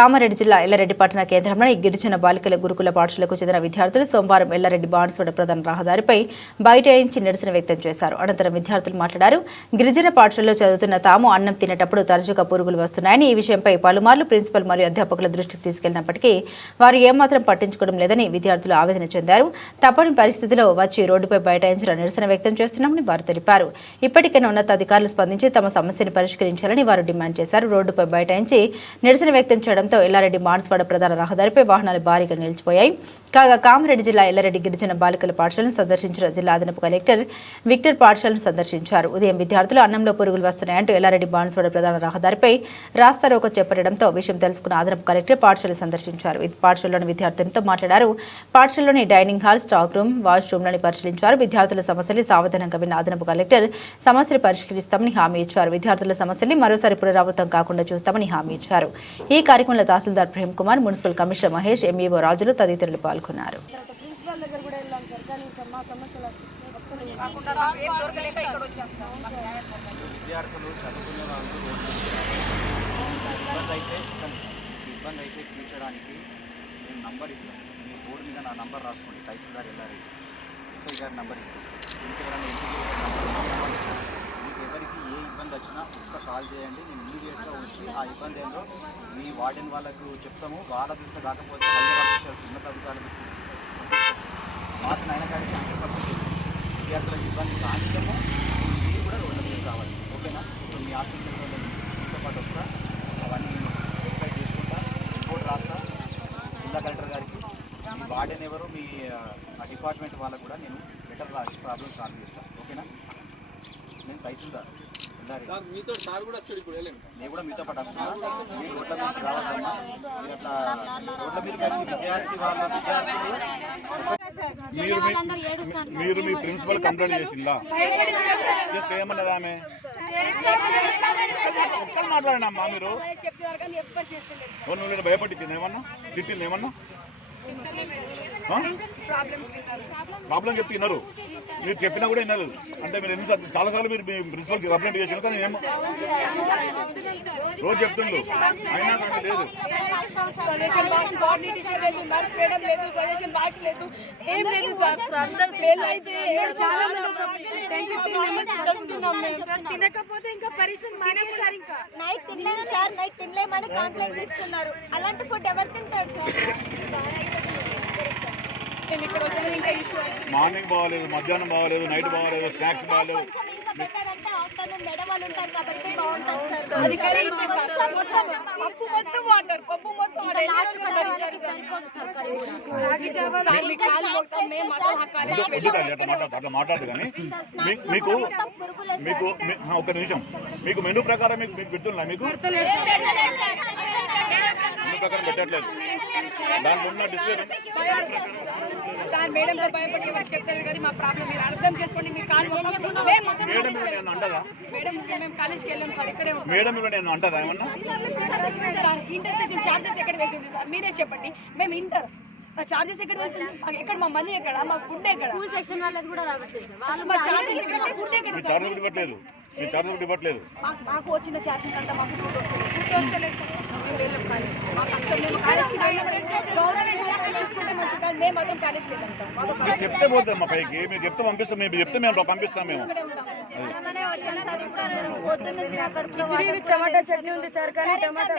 కామారెడ్డి జిల్లా ఎల్లారెడ్డి పట్టణ కేంద్రంలోని గిరిజన బాలికల గురుకుల పాఠశాలకు చెందిన విద్యార్థులు సోమవారం ఎల్లారెడ్డి బాన్స్వాడ ప్రధాన రహదారిపై బైఠాయించి నిరసన వ్యక్తం చేశారు. అనంతరం విద్యార్థులు మాట్లాడారు. గిరిజన పాఠశాలలో చదువుతున్న తాము అన్నం తినేటప్పుడు తరచుగా పురుగులు వస్తున్నాయని, ఈ విషయంపై పలుమార్లు ప్రిన్సిపల్ మరియు అధ్యాపకుల దృష్టికి తీసుకెళ్లినప్పటికీ వారు ఏమాత్రం పట్టించుకోవడం లేదని విద్యార్థులు ఆవేదన చెందారు. తప్పని పరిస్థితిలో వచ్చి రోడ్డుపై బైఠాయించిన నిరసన వ్యక్తం చేస్తున్నామని వారు తెలిపారు. ఇప్పటికైనా ఉన్నతాధికారులు స్పందించి తమ సమస్యను పరిష్కరించాలని వారు డిమాండ్ చేశారు. రోడ్డుపై బైఠాయించి నిరసన వ్యక్తం చేయడంతో ఎల్లారెడ్డి బాన్స్వాడ ప్రధాన రహదారిపై వాహనాలు భారీగా నిలిచిపోయాయి. కాగా కామారెడ్డి జిల్లా ఎల్లారెడ్డి గిరిజన బాలికల పాఠశాలను సందర్శించిన జిల్లా అదనపు కలెక్టర్ విక్టర్ పాఠశాలను సందర్శించారు. ఉదయం విద్యార్థులు అన్నంలో పురుగులు వస్తున్నాయంటూ ఎల్లారెడ్డి బాన్స్వాడ ప్రధాన రహదారిపై రాస్తారోకో చెప్పడంతో విషయం తెలుసుకున్న అదనపు కలెక్టర్ పాఠశాల సందర్శించారు. పాఠశాలలోని విద్యార్థులతో మాట్లాడారు. పాఠశాలలోని dining hall, stock room, wash రూమ్లను పరిశీలించారు. విద్యార్థుల సమస్యలు సావధానంగా విన్న అదనపు కలెక్టర్ సమస్యలు పరిష్కరిస్తామని హామీ ఇచ్చారు. విద్యార్థుల సమస్యలు మరోసారి పునరావృతం కాకుండా చూస్తామని హామీ ఇచ్చారు. ఈ కార్యక్రమంలో తహసీల్దార్ Prem Kumar, municipal commissioner Mahesh, MEO Rajulu తదితరులు పాల్గొన్నారు. ఇబ్బంది అయితే తీర్చడానికి నేను నంబర్ ఇస్తాను. మీ బోర్డు మీద నా నంబర్ రాసుకోండి. తహసీల్దార్ ఎల్లారెడ్డి ఎస్ఐ గారి నంబర్ ఇస్తాను. మీకు ఎవరైనా నంబర్ ఇస్తాను. మీకు ఎవరికి ఏ ఇబ్బంది వచ్చినా ఒక్క కాల్ చేయండి. నేను ఇమీడియట్గా వచ్చి ఆ ఇబ్బంది ఏందో మీ వార్డెన్ వాళ్ళకు చెప్తాము. వాళ్ళ దృష్టి కాకపోతే హైయర్ ఆఫీసర్స్ ఉన్నతాధికారులకు మాకు నాయన గారికి 100% విద్యార్థులకు ఇబ్బంది సాధించము. మీరు కూడా రోడ్ల మీద కావాలి. ఓకేనా? ఇప్పుడు మీ ఆఫీసులో మీతో పాటు వస్తా, అవన్నీ వెరిఫై చేసుకుంటా, రిపోర్ట్ రాస్తా జిల్లా కలెక్టర్ గారికి. మీ వార్డెన్ ఎవరు, మీ డిపార్ట్మెంట్ వాళ్ళకు కూడా నేను లెటర్ రాసి ప్రాబ్లమ్ సాల్వ్ చేస్తాను. ఓకేనా? నేను తహసీల్దార్ సార్, మీతో సార్ కూడా వస్తాడు. ఇప్పుడు నేను కూడా మీతో పాటు వస్తున్నా. మీరు రోడ్ల మీద రావద్దమ్మా. మీరు అట్లా రోడ్ల మీద వచ్చి విద్యార్థి మీరు మీ ప్రిన్సిపల్ కంప్లైంట్ చేసిందా? జస్ట్ ఏమన్నది ఆమె? మాట్లాడినమ్మా మీరు నువ్వు భయపట్టించింది ఏమన్నా? తిట్టింది ఏమన్నా? ప్రాబ్లం చెప్తే విన్నారు. మీరు చెప్పినా కూడా విన్నారు. అంటే మీరు చాలాసార్లు మీరు మీ ప్రిన్సిపల్కి కంప్లైంట్ చేసారు. కానీ ఏమో రోజు చెప్తుండ్రు, అయినా నాకు లేదు. తినకపోతే ఇంకా నైట్ తినలేదు సార్, నైట్ తినలేమని కంప్లైంట్ ఇస్తున్నారు. అలాంటి ఫుడ్ ఎవరు తింటారు సార్? మార్నింగ్ బాగాలేదు, మధ్యాహ్నం బాగాలేదు, నైట్ బాగాలేదు, స్నాక్స్ బాగాలేదు. అట్లా మాట్లాడదు. కానీ మీకు మీకు ఒక నిమిషం, మీకు మెనూ ప్రకారం మీకు పెడుతున్నా? మీకు మెనూ ప్రకారం పెట్టట్లేదు. దాంట్లో ఉన్న డిస్ప్లే మేడం గారు భయపడి చెప్తారు. కానీ మా ప్రాబ్లం మీరు అర్థం చేసుకోండి. మీ కాల్ మేడం నేను అంటదా? మేడం మేము కాలేజ్కి వెళ్ళాం సార్. ఇక్కడే మేడం నేను అంటదా ఏమన్నా? సార్ ఇంటర్ స్టేషన్ ఛార్జెస్ ఎక్కడ వెళ్తుంది సార్? మీరే చెప్పండి. మేము ఇంటర్ చార్జెస్ ఎక్కడ వెళ్తుంది? ఎక్కడ మా మనీ ఎక్కడ? మా ఫుడ్ ఎక్కడ? స్కూల్ సెక్షన్ వాళ్ళది కూడా రావట్లేదు సార్. మా చార్జెస్ ఎక్కడ? మా ఫుడ్ ఎక్కడ? చార్జెస్ ఇవ్వట్లేదు. మీ చార్జెస్ ఇవ్వట్లేదు. మాకు వచ్చిన ఛార్జెస్ అంతా మాకు ఫుడ్ వస్తుంది. ఫుడ్ వస్తలేదు సార్. మేము వెళ్ళాం కాలేజ్. మాకు అసలు మేము కాలేజ్కి గవర్నమెంట్ యాక్షన్ తీసుకుంటే మంచి. కానీ మేము మాత్రం కాలేజ్కి వెళ్ళాం సార్. మీరు చెప్తే పోతాం మా పైకి. మీరు చెప్తే పంపిస్తాం. మీరు చెప్తే మేము పంపిస్తాం. మేము టమాటా చట్నీ ఉంది సార్. కానీ టమాటా